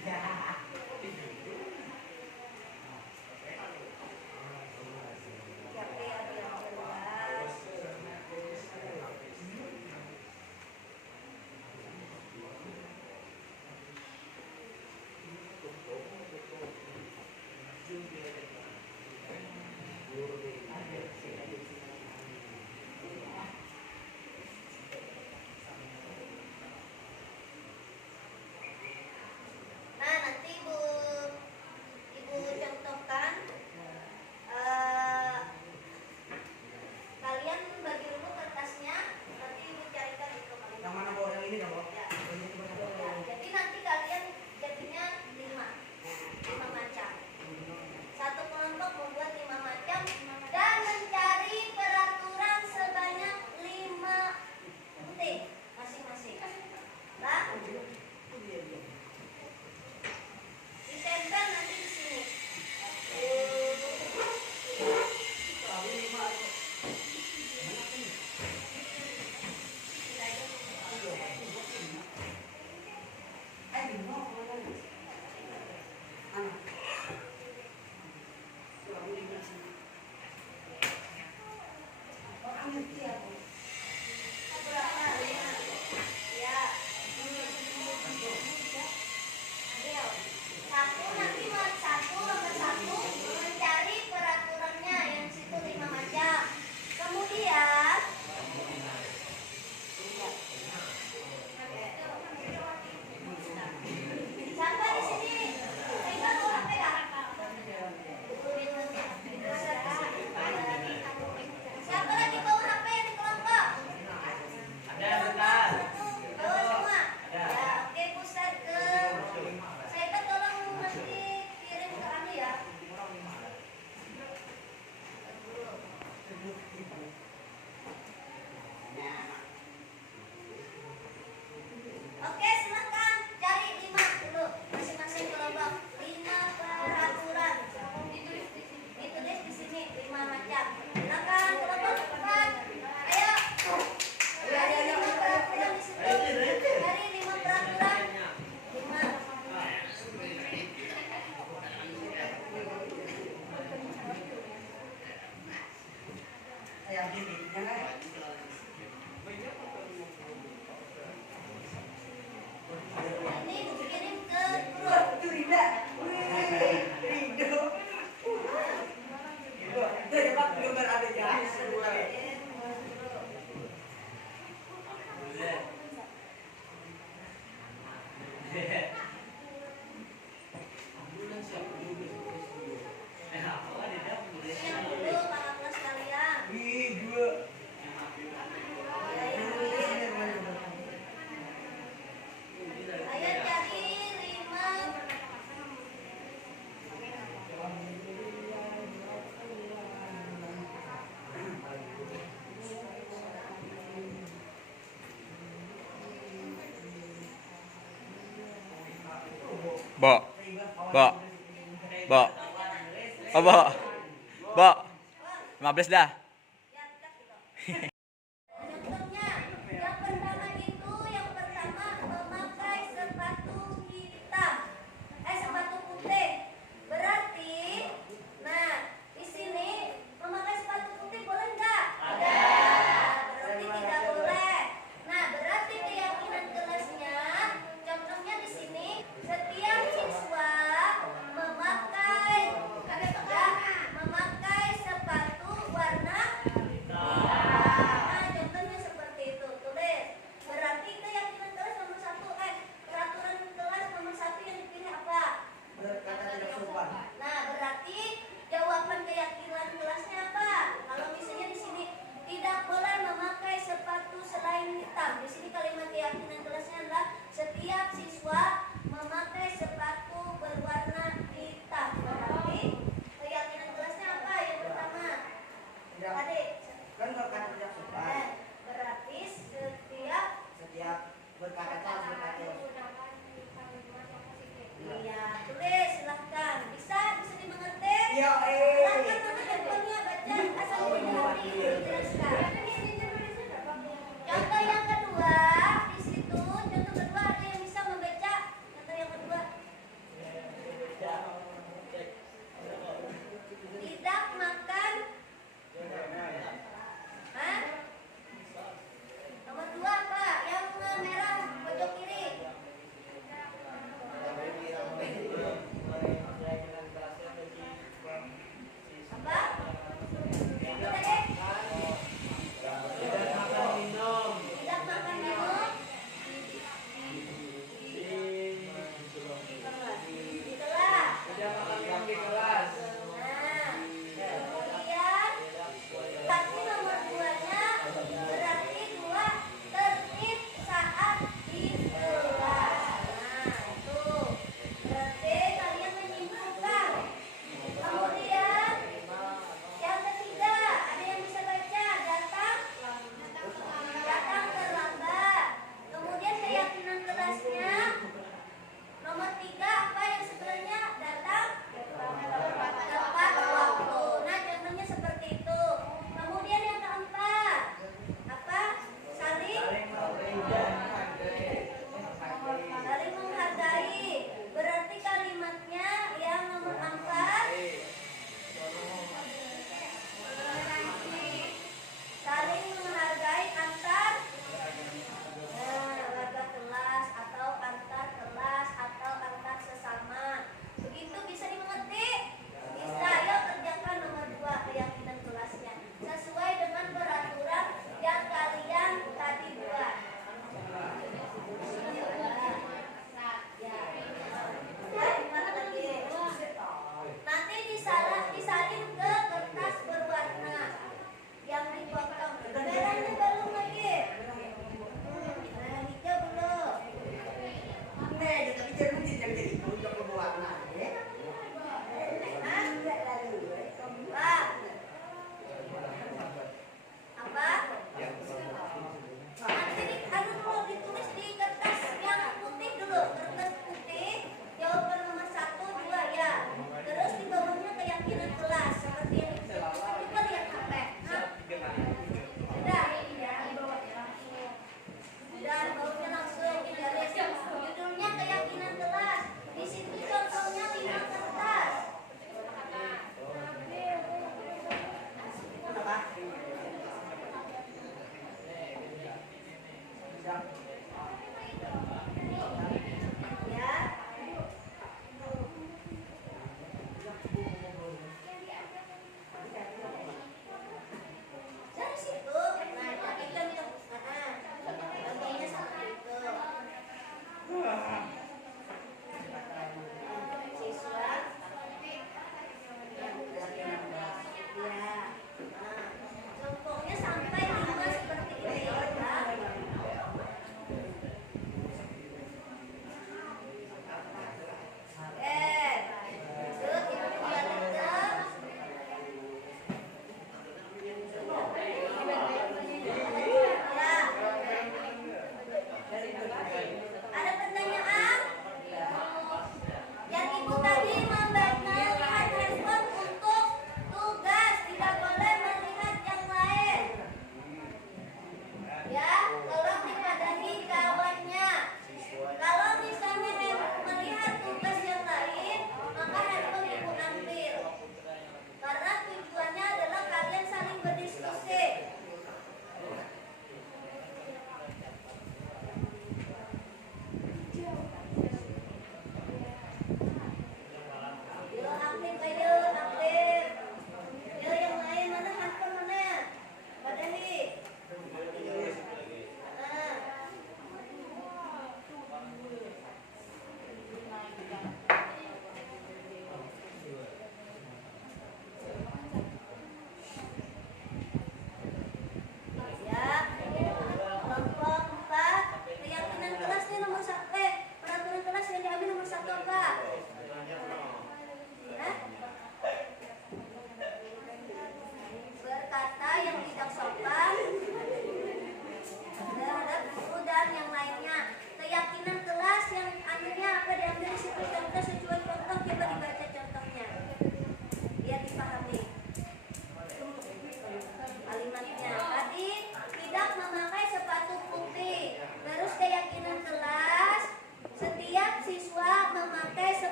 Siapa yang jelas? Nah, nanti ibu contohkan, kalian bagi dulu kertasnya, nanti ibu carikan itu kalian. Yang mana bawa yang ini dong? Ya. Ya, jadi nanti kalian jadinya 5 macam. Satu kelompok membuat 5 macam dan mencari peraturan sebanyak 5 putih masing-masing. Nah, ditempel nanti di sini. Berapa? 5. Ya. Ayo. Satu nanti nomor satu mencari peraturannya yang situ 5 macam. Kemudian sampai di sini. Pegang tuh HP ya. Siapa lagi bawa HP yang di kelompok? Ada bentar. Bawa semua. Ya, oke pusat ke. Saya tolong nanti kirim ke anu ya. Oke, silakan cari 5 dulu masing-masing kelompok. 5 peraturan. Ditulis di sini 5 macam. Silakan kelompok cepat. Ayo. Cari 5 peraturan di situ. Cari 5 peraturan. 5. Yang ini, jangan. Ini dikirim ke grup. Itu Rinda. Wih, Rinda. Itu dapat gambar adanya. Yang dulu para kelas kalian. Wih, dua. Ayo cari 5. Bo. Bo. Bo. Oh, Bo. Bo. 15 dah. Contohnya, yang pertama memakai sepatu hitam, sepatu putih. Berarti, nah di sini memakai sepatu putih boleh nggak? Ada. Berarti tidak boleh. Nah, berarti keyakinan kelasnya, contohnya di sini setiap siswa memakai sepatu warna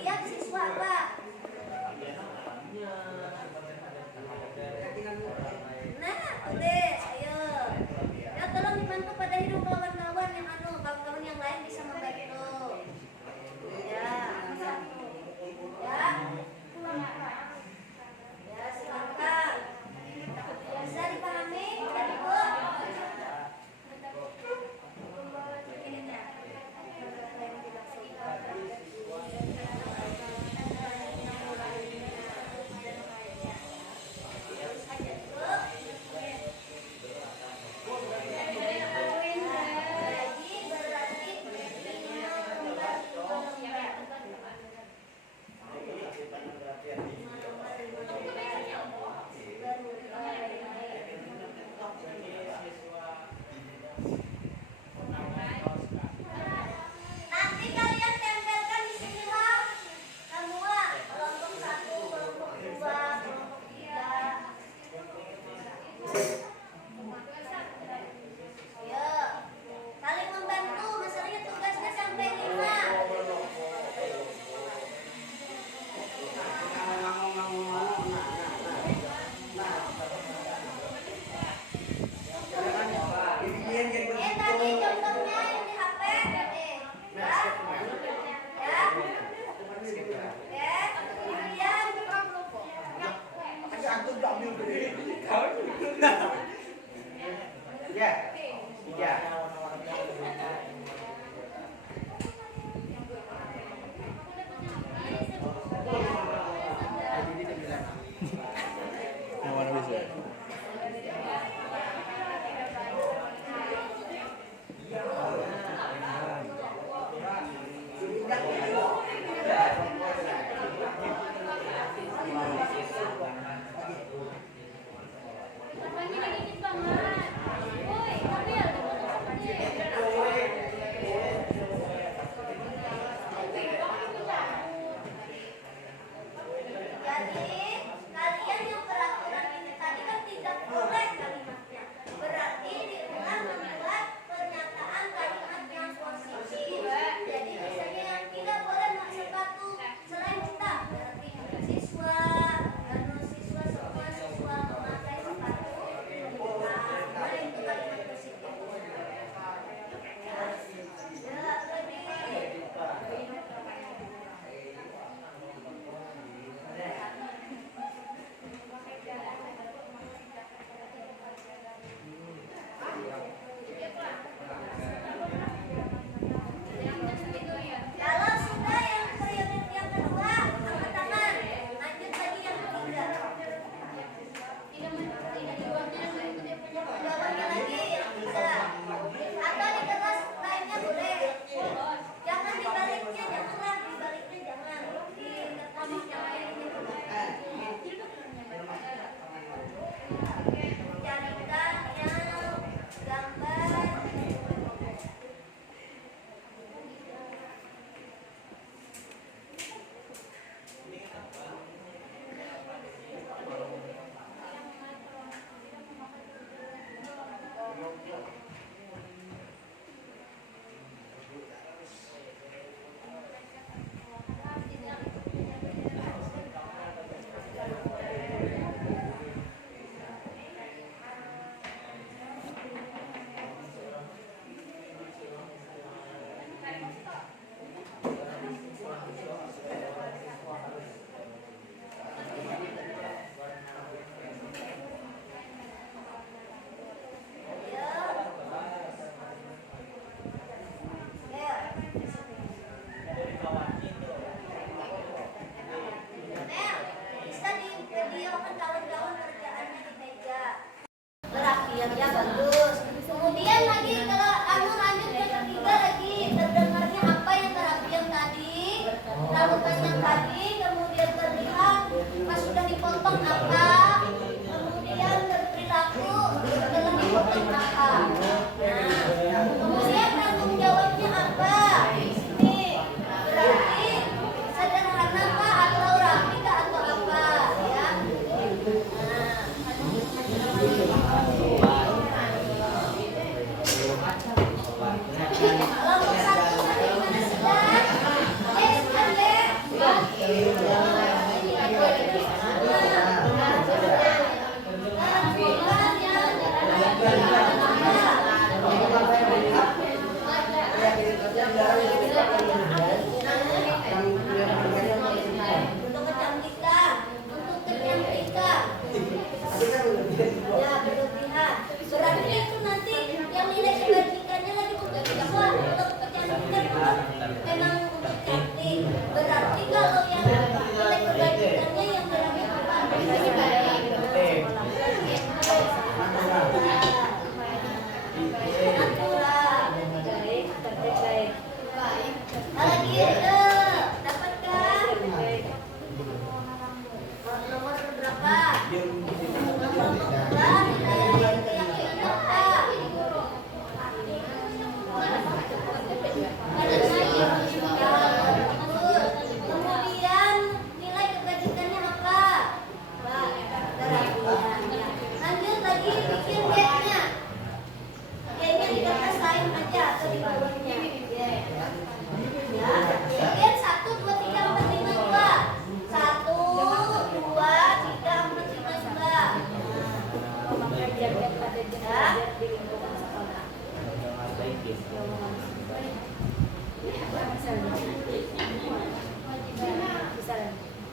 lihat siswa Pak. Nah, udah, ayo. Ya tolong dibantu pada hidup kawan-kawan yang kawan-kawan yang lain bisa membantu. Ya. Ya. Ya, silakan. Bisa dipahami, dari Bu?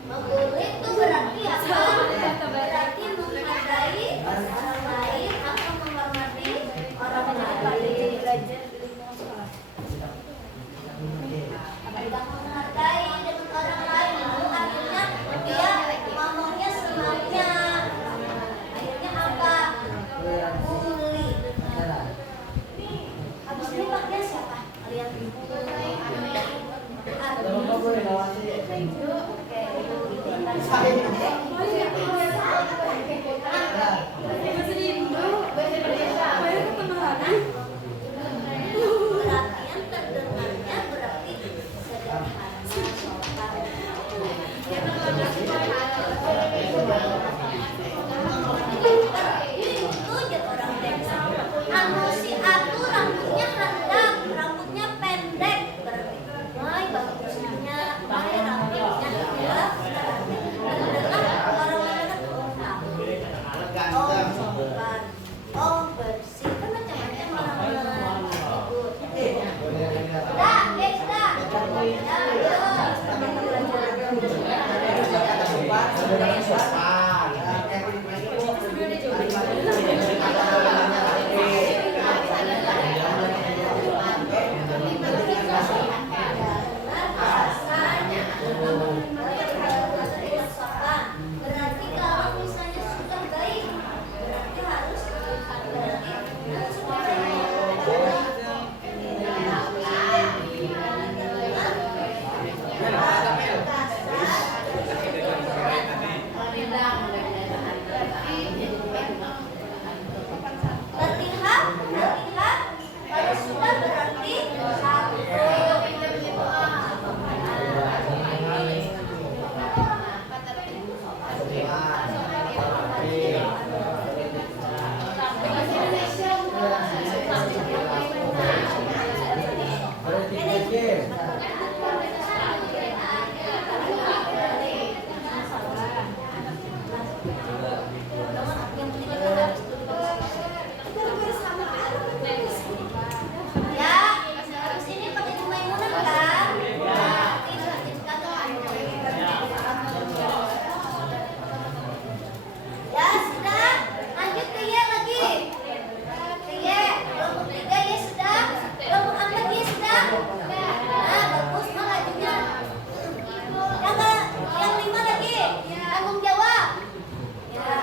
Membuli itu berarti apa? Berarti menghargai orang lain atau menghormati orang lain. Tidak menghargai dengan orang lain itu artinya dia ngomongnya semaunya. Akhirnya apa? Bully. Habis ini pakai siapa? Kalian perhatian terdengarnya berarti sederhana, sopan. Itu aja orang desa. Anu si Atu rambutnya rendah, rambutnya pendek berarti. Mai bagusnya, mai rambutnya ya. Oh, sopan. Oh, bersih. Kan macam-macam orang-orang ikut. Dah, guys, dah. Berarti kalau misalnya sudah baik, berarti harus terlihat, kalau sudah berarti satu. Ya, habis ini pakai Maimunah kan? Ya, sudah. Lanjut ke Y lagi. Ke Y. Kelompok 3 Y sudah. Kelompok 4 Y sudah. Nah, bagus majunya. Yang 5 lagi. Tanggung jawab. Ya.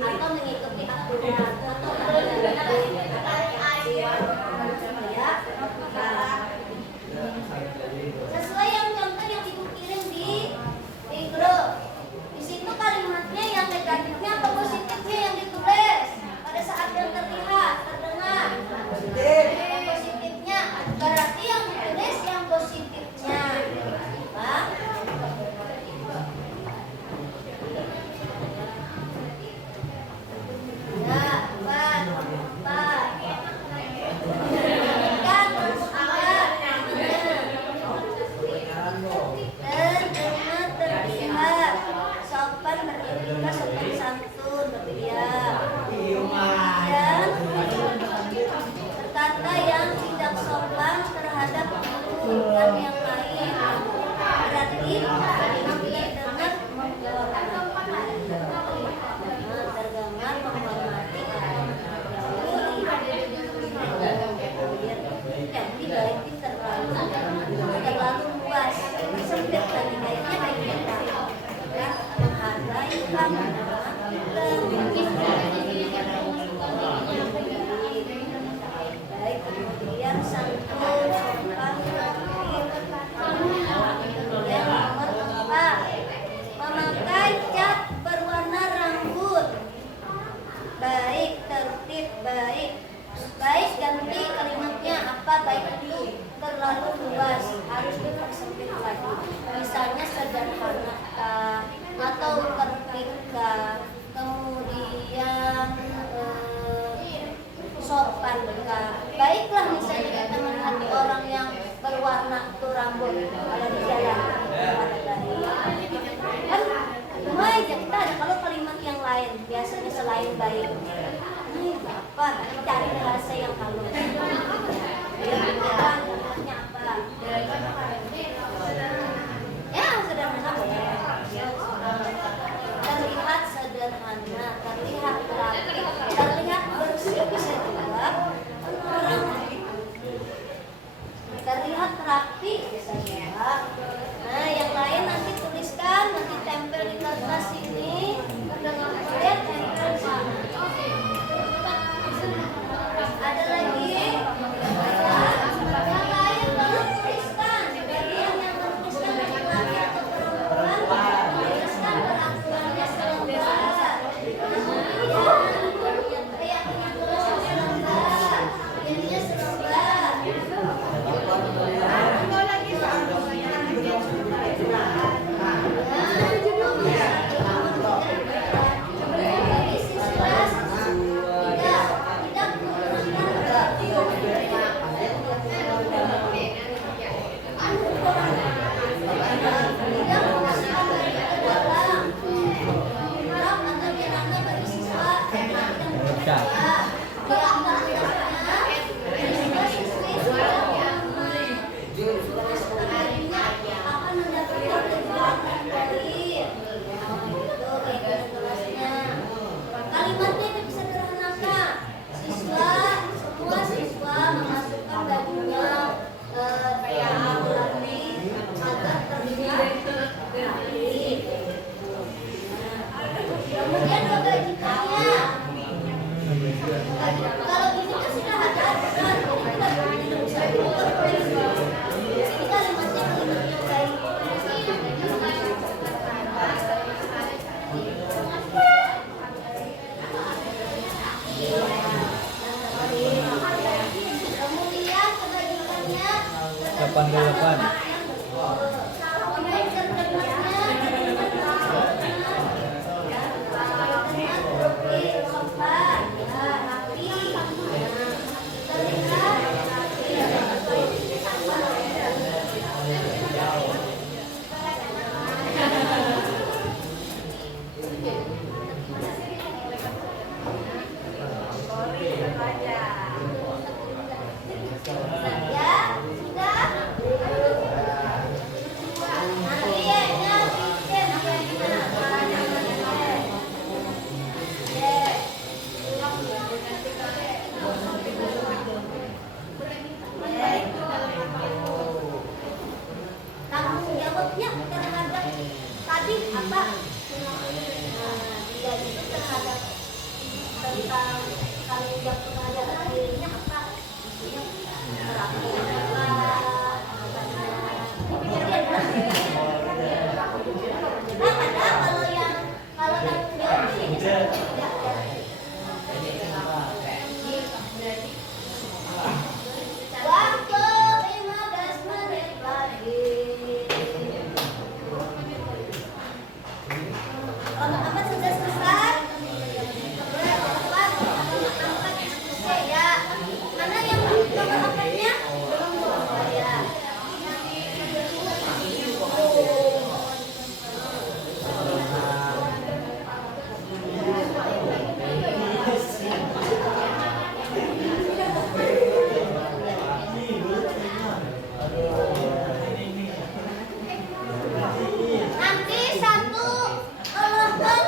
Atau mengikuti aturan sesuai yang contoh yang ibu kirim di grup. Di situ kalimatnya yang negatifnya atau positifnya yang ditulis pada saat yang terlihat terdengar. Yang positifnya berarti yang ditulis yang positifnya. Bang. Ya, Pak. Terdengar terlihat sopan beretika sopan santun berpihak. Dan berkata yang tidak sopan terhadap guru dan yang lain. Berarti terdengar terdengar menghormati yang dibaiki terlalu luas sempit tadi baiknya menghargai baik kemudian santun sopan kemudian nomor 4 memakai lain, biasanya selain baik. Nah, apa? Cari bahasa yang halus. Ya, contohnya apa? Ya, sederhana boleh. Terlihat sederhana, terlihat rapi, terlihat bersih bisa juga. Terlihat rapi bisa juga. Nah, yang lain nanti tuliskan, nanti tempel di kertas ini. Kemudian tempel di sana. Ada lagi? Yang lain tolong tuliskan. Bagian yang menuliskan laki-laki atau perempuan, tuliskan peraturannya selembar. Kemudian yang tulisnya selembar, jadinya selembar. Kalimatnya disederhanakan. Semua siswa memasukkan bajunya kayak rapi agar terlihat rapi. Kemudian membagikannya. Kalau gini kan sudah ada aturan, jadi tidak bisa diubah. Ini kalimatnya yang baik. Kemudian kebajikannya 88. Tanggung jawabnya terhadap tadi apa? Dia itu terhadap tentang tanggung jawab terhadap dirinya apa? Kalau yang tanggung jawab ini tidak ada. Waktu 15 menit lagi. Apa sudah selesai? Angkat selesai ya. Mana yang nomor angkatnya? Belum ya. Nanti satu kelompok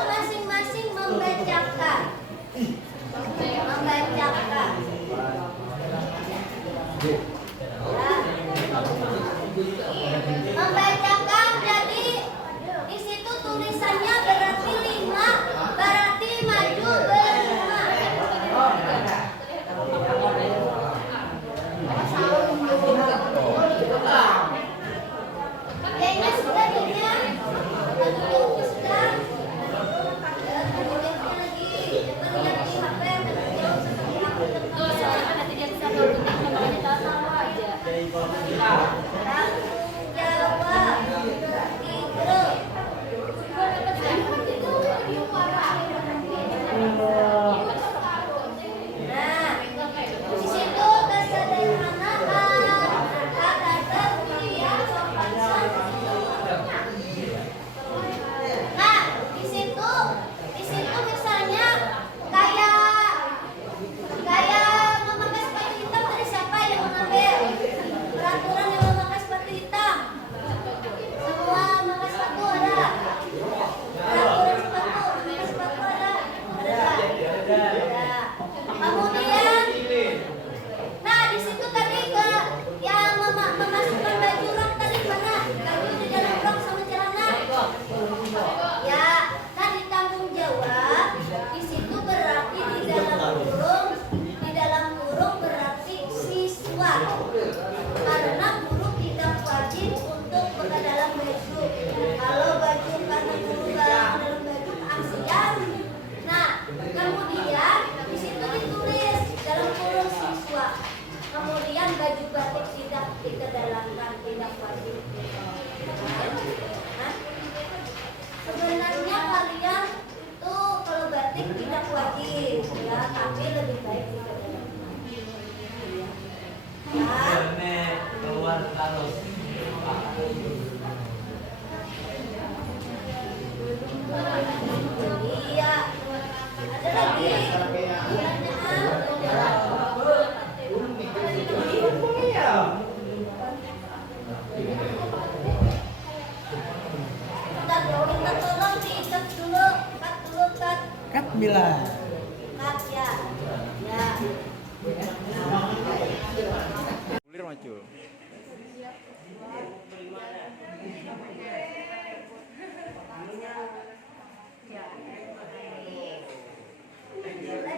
ya, tapi lebih baik jika dalam hati. Ya. Ini keluar terus. Iya. Ada lagi. Minta tolong diikat dulu, cut dulu, cut. Kat Mila. Cut ya. Ya. Kulir maju.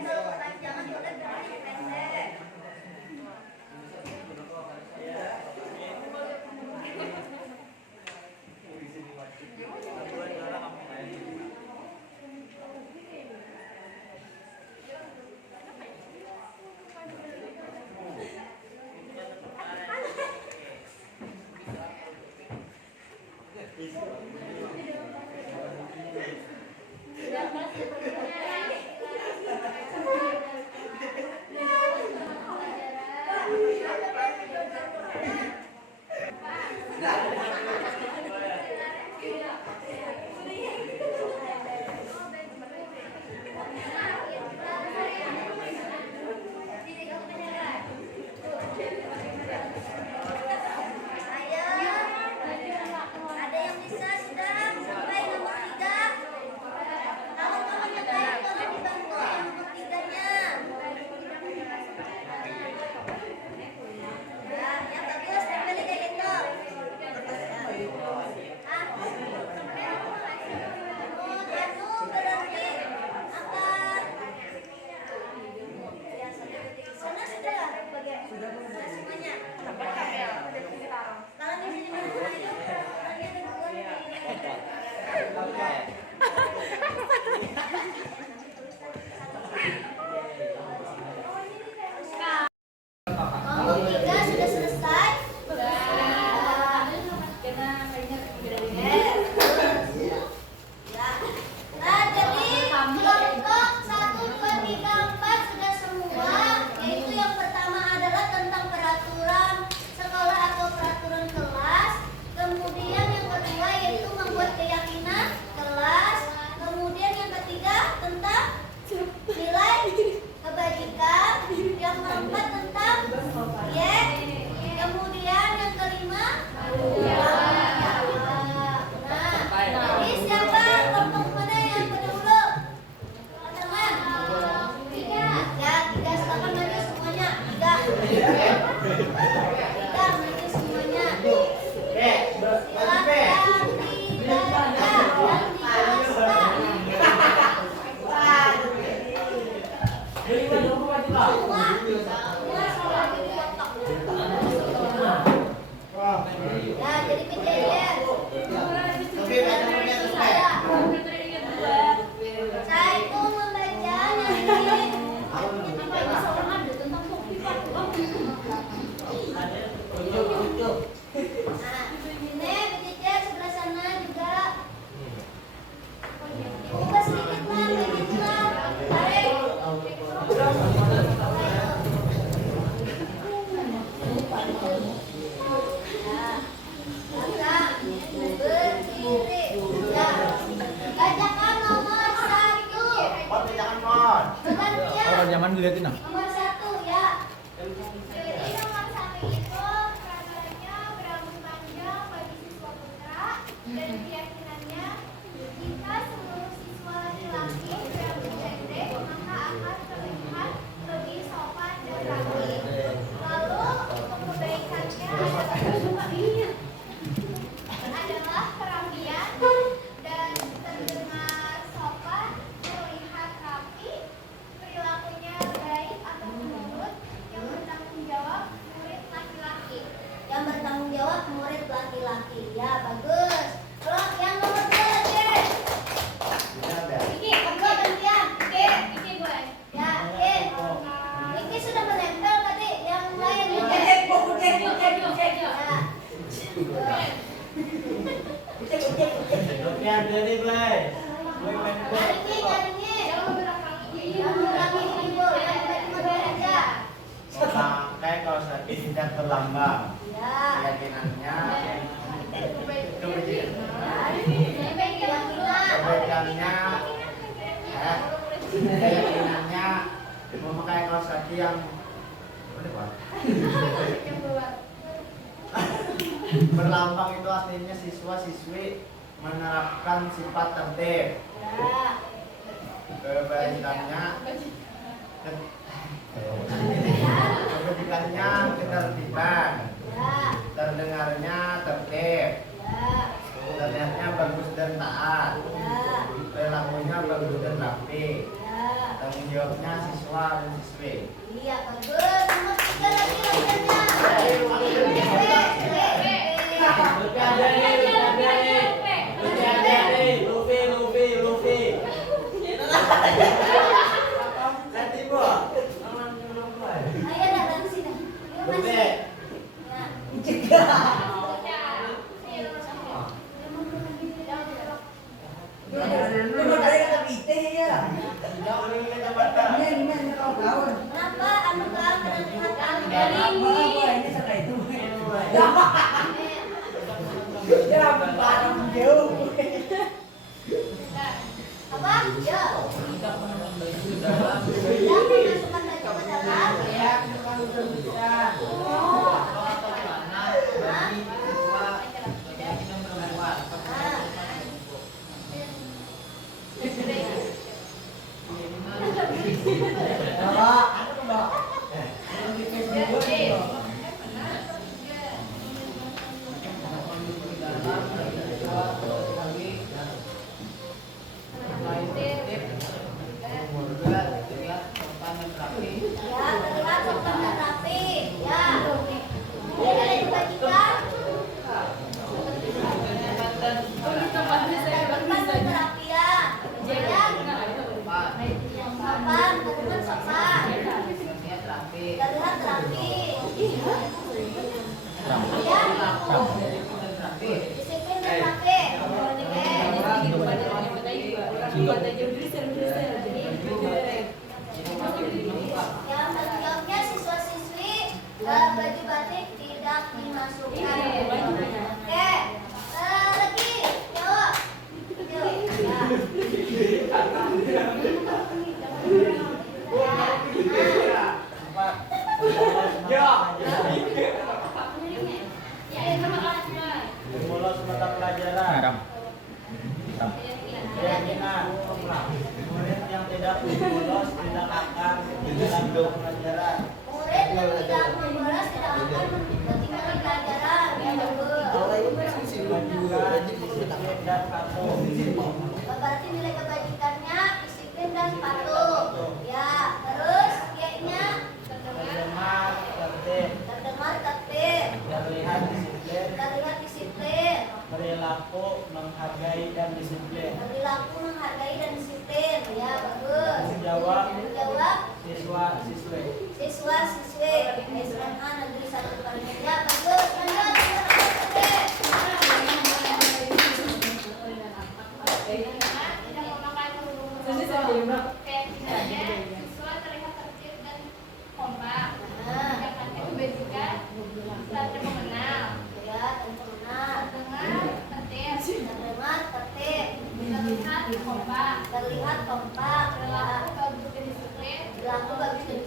Kalau panjangan boleh berani pendek. Ada yang bisa sudah sampai nomor 3. Kawan-kawan yang lain boleh dibantu yang nomor 3-nya. Ya bagus, tempel kayak gitu. Anu berarti akan. Sana sudah sudah semuanya. Kalau di sini mana? Ayo, kalian ada dua nih. Nomor 3 sudah selesai. Ya. Nah, jadi kelompok 1, 2, 3, 4 sudah semua. Yaitu yang pertama adalah tentang peraturan sekolah atau peraturan kelas. Kemudian yang kedua yaitu membuat keyakinan kelas. Kemudian yang ketiga tentang nilai kebajikan. Yang keempat tentang kemudian yang kelima nah, jadi siapa kelompok mana yang berdahulu? Teman-teman 3 ya, 3 silakan maju semuanya. 3 maju semuanya. Silakan 3 dan 3 ya, jadi kejadian. Saya itu membaca nanti. Nah, ini kejadian sebelah sana juga. Buka sedikit lah, sedikit lah. Tarik. Bacakan nomor 1. Orang zaman dilihatin ah. Nomor 1 ya. Jadi nomor 1 itu peraturannya berambut panjang bagi siswa putra dan keyakinannya jika seluruh siswa laki-laki berambut pendek maka akan terlihat lebih sopan dan rapi. Lalu untuk kebaikannya adalah kerampian dan terdengar sopan, terlihat rapi, perilakunya baik atau menurut, yang bertanggung jawab murid laki-laki. Yang bertanggung jawab murid laki-laki. Ya, bagus. Kalau yang nomor 2 lagi. Iki, kedua gantian. Iki boleh. Ya, Iki sudah menempel tadi. Yang lain juga. Ya. Oke, jadi play. Nyaringnya. Jangan berang-berang Iki. Yang ulangi ibu, yang baju aja. Memakai kaos kaki tidak terlambang. Ya. Keyakinannya keyakinannya memakai kaos kaki yang berlambang itu artinya siswa-siswi menerapkan sifat tertib. Kebaikannya ketertiban. Terdengarnya tertib. Terlihatnya bagus dan taat. Perilakunya bagus dan rapi. Tanggung jawabnya siswa dan siswi. Iya, bagus. Nomor 3 lagi latihannya. Ayo datang ke sini. Yuk, Mas. Ya. Kenapa anu kan apa? Ya. Masukkan baju ke dalam. Ya, terlihat sopan dan rapi. Ya. Ini ada dibagikan. Sopan dan rapi ya. Ya. Sopan, terlihat sopan. Terlihat rapi. Ya. Disiplin dan rapi. Yang tanggung siswa-siswi baju batik tidak dimasukkan. Oke, lagi, yuk, Bolos mata pelajaran. Keyakinan murid yang tidak bolos tidak akan ketinggalan pelajaran. Murid yang tidak bolos tidak akan ketinggalan pelajaran. Ya, bagus. Disiplin dan patuh. Berarti nilai kebajikannya disiplin dan patuh. Ya, terus Y-nya Terdengar tertib. terdengar tertib, Terlihat disiplin. terlihat disiplin, Perilaku menghargai dan disiplin. perilaku menghargai dan disiplin. Ya, bagus. Jawab Jawab siswa-siswi. siswa-siswi SMA Negeri 1 Palembang. Ya, bagus. Lanjut. Tidak memakai kerudung berlambang. Keyakinannya siswa terlihat tertib dan kompak. Keyakinannya kebajikan saling mengenal. Ya, dan pengenal. Terdengar tertib. Terdengar tertib, Terlihat kompak. terlihat kompak. Perilaku bagus dan disiplin. Perilaku bagus dan